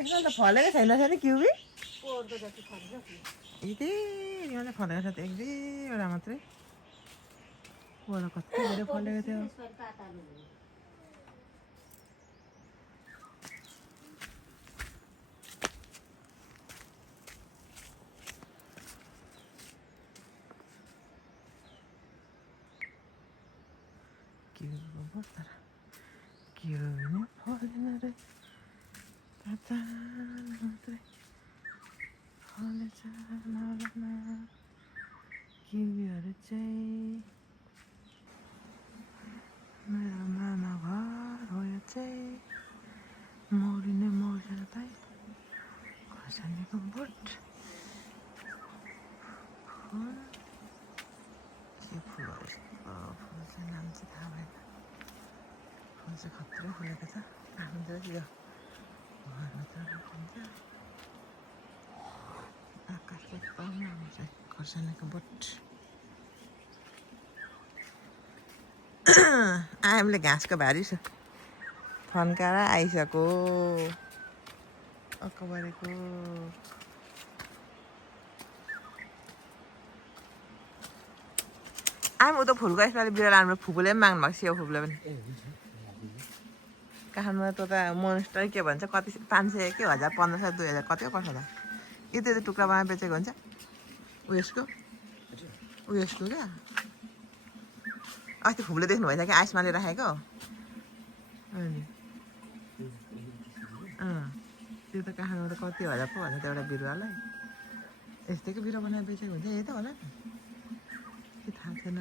यसमा त फलेको छैन छ नि क्युबी यति यहाँ त फलेको छ त एक दुईवटा मात्रै वडा कति धेरै फलेको थियो क्युबी बस्दा क्युबी फलेन रे क्युबीहरू चाहिँ मेरो मामा घर हो यो चाहिँ मौरी नै मर्छ त खोर्सानीको बोट फुल के फुल हो यस्तो फुल चाहिँ नाम चाहिँ थाहा भएन फुल चाहिँ खत्रै फुलेको छ हाम्रो यो घरमा त रोपिन्छ आकाशको एकदम राम्रो छ खोर्सानीको बोट हामीले घाँसको भारी छ थन्काएर आइसक्यो अकबरेको आम उता फुलको यसपालि बिरुवा राम्रो फुपूले पनि माग्नु भएको छ यो फुपूले पनि काठमाडौँमा त मोनेस्टर के भन्छ कति 500 के 1000 1500 2000 कति पर्छ त यति टुक्रा बनाएर बेचेको हुन्छ उयसको क्या अस्ति फुपूले देख्नु भएछ कि आइसमाले राखेको त्यो त काठमाडौँमा त कति 1000 पो भन्छ एउटा बिरुवालाई यस्तैको बिरुवा बनाएर बेचेको हुन्छ यही त होला नि के थाहा छैन